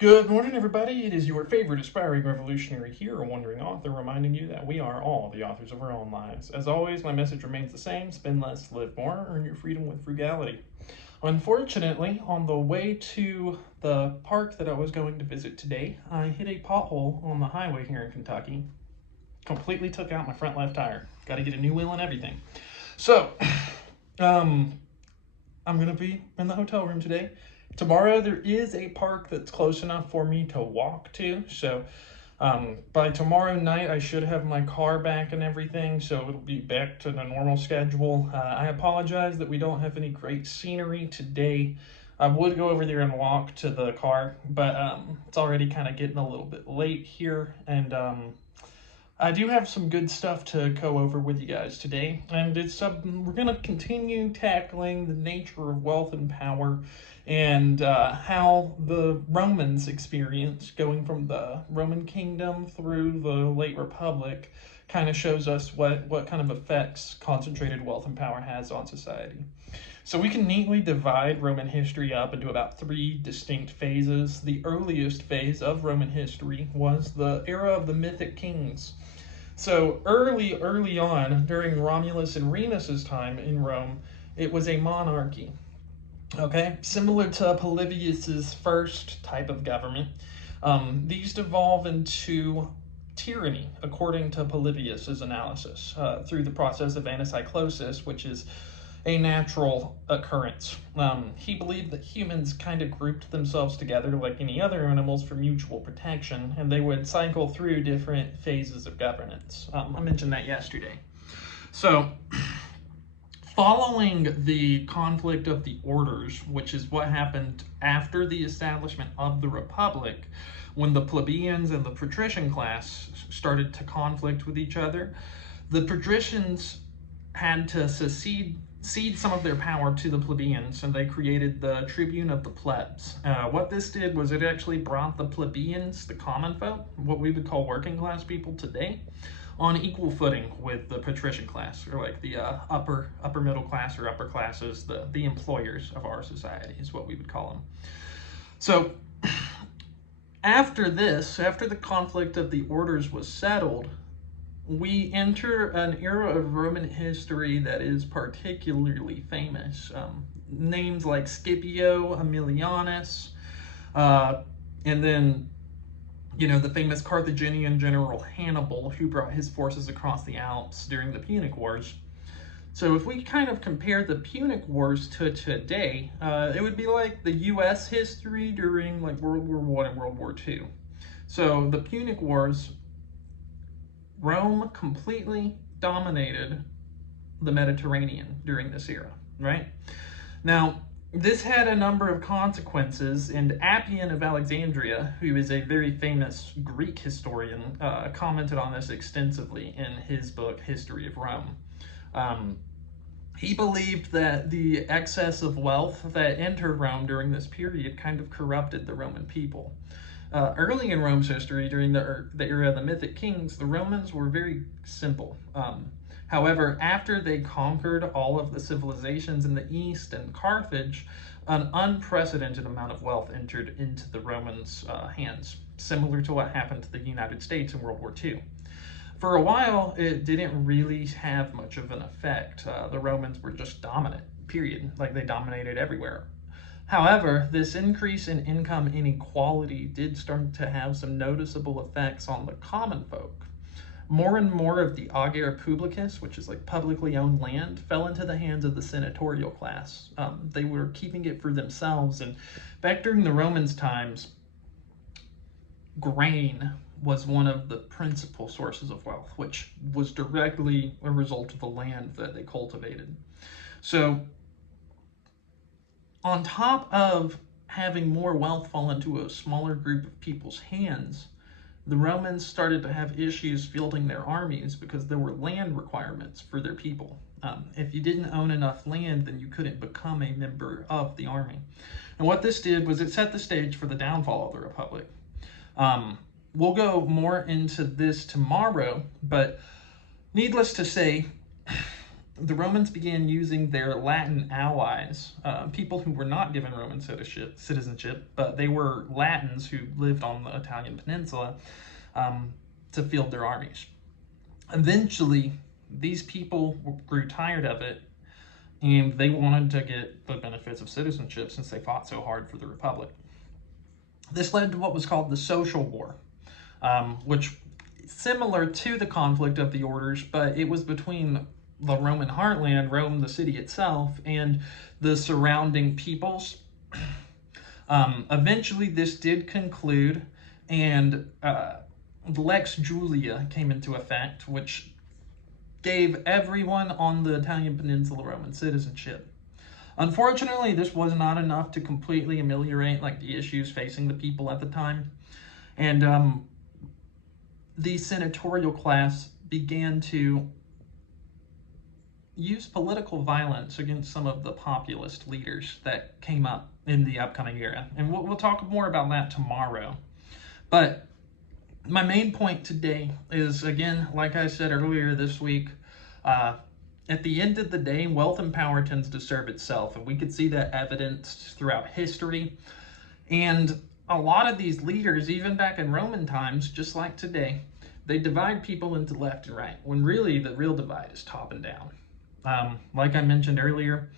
Good morning, everybody. It is your favorite aspiring revolutionary here, a wandering author, reminding you that we are all the authors of our own lives. As always, my message remains the same: spend less, live more, earn your freedom with frugality. Unfortunately, on the way to the park that I was going to visit today, I hit a pothole on the highway here in Kentucky. Completely took out my front left tire. Got to get a new wheel and everything. So, um, I'm going to be in the hotel room today. Tomorrow there is a park that's close enough for me to walk to, so by tomorrow night I should have my car back and everything, so it'll be back to the normal schedule. I apologize that we don't have any great scenery today. I would go over there and walk to the car, but it's already kind of getting a little bit late here, and I do have some good stuff to go over with you guys today, and we're going to continue tackling the nature of wealth and power, and how the Romans experienced going from the Roman kingdom through the late Republic kind of shows us what kind of effects concentrated wealth and power has on society. So we can neatly divide Roman history up into about three distinct phases. The earliest phase of Roman history was the era of the mythic kings. So early on, during Romulus and Remus's time in Rome, it was a monarchy. Okay, similar to Polybius's first type of government. These devolve into tyranny, according to Polybius's analysis, through the process of anacyclosis, which is a natural occurrence. He believed that humans kind of grouped themselves together like any other animals for mutual protection, and they would cycle through different phases of governance. I mentioned that yesterday. So, following the conflict of the orders, which is what happened after the establishment of the Republic, when the plebeians and the patrician class started to conflict with each other, the patricians had to cede some of their power to the plebeians, and they created the tribune of the plebs. What this did was it actually brought the plebeians, the common folk, what we would call working class people today, on equal footing with the patrician class, or like the upper middle class or upper classes, the employers of our society is what we would call them. So after the conflict of the orders was settled, we enter an era of Roman history that is particularly famous. Names like Scipio, Aemilianus, and then the famous Carthaginian general Hannibal, who brought his forces across the Alps during the Punic Wars. So if we kind of compare the Punic Wars to today, it would be like the U.S. history during like World War I and World War II. So the Punic Wars, Rome completely dominated the Mediterranean during this era, right? Now, this had a number of consequences, and Appian of Alexandria, who is a very famous Greek historian, commented on this extensively in his book, History of Rome. He believed that the excess of wealth that entered Rome during this period kind of corrupted the Roman people. Early in Rome's history, during the era of the mythic kings, the Romans were very simple. However, after they conquered all of the civilizations in the East and Carthage, an unprecedented amount of wealth entered into the Romans' hands, similar to what happened to the United States in World War II. For a while, it didn't really have much of an effect. The Romans were just dominant, period. Like, they dominated everywhere. However, this increase in income inequality did start to have some noticeable effects on the common folk. More and more of the agere publicus, which is like publicly owned land, fell into the hands of the senatorial class. They were keeping it for themselves, and back during the Romans' times, grain was one of the principal sources of wealth, which was directly a result of the land that they cultivated. So, on top of having more wealth fall into a smaller group of people's hands, the Romans started to have issues fielding their armies because there were land requirements for their people. If you didn't own enough land, then you couldn't become a member of the army. And what this did was it set the stage for the downfall of the Republic. We'll go more into this tomorrow, but needless to say, the Romans began using their Latin allies, people who were not given Roman citizenship, but they were Latins who lived on the Italian peninsula, to field their armies. Eventually, these people grew tired of it, and they wanted to get the benefits of citizenship since they fought so hard for the Republic. This led to what was called the Social War, which similar to the conflict of the orders, but it was between the Roman heartland, Rome, the city itself, and the surrounding peoples. Eventually, this did conclude, and the Lex Julia came into effect, which gave everyone on the Italian peninsula Roman citizenship. Unfortunately, this was not enough to completely ameliorate the issues facing the people at the time, and the senatorial class began to use political violence against some of the populist leaders that came up in the upcoming era. And we'll talk more about that tomorrow. But my main point today is, again, like I said earlier this week, at the end of the day, wealth and power tends to serve itself. And we could see that evidenced throughout history. And a lot of these leaders, even back in Roman times, just like today, they divide people into left and right, when really the real divide is top and down. Like I mentioned earlier,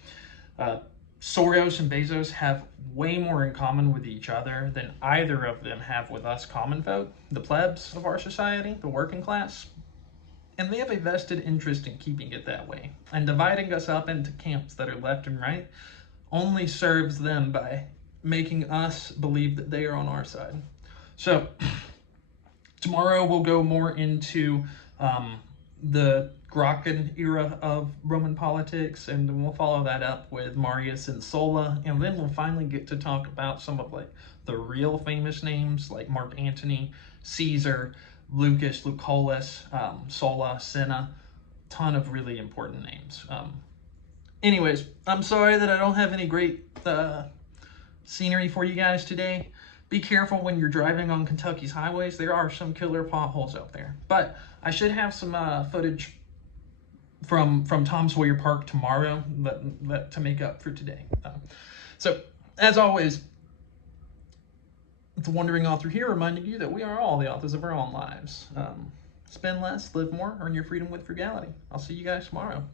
Soros and Bezos have way more in common with each other than either of them have with us common folk, the plebs of our society, the working class. And they have a vested interest in keeping it that way. And dividing us up into camps that are left and right only serves them by making us believe that they are on our side. So tomorrow we'll go more into the Gracchian era of Roman politics, and then we'll follow that up with Marius and Sulla, and then we'll finally get to talk about some of the real famous names like Mark Antony, Caesar, Lucas, Lucullus, Sulla, Cinna. Ton of really important names. Anyways, I'm sorry that I don't have any great scenery for you guys today. Be careful when you're driving on Kentucky's highways. There are some killer potholes out there. But I should have some footage from Tom Sawyer Park tomorrow to make up for today. So, as always, it's a wandering author here reminding you that we are all the authors of our own lives. Spend less, live more, earn your freedom with frugality. I'll see you guys tomorrow.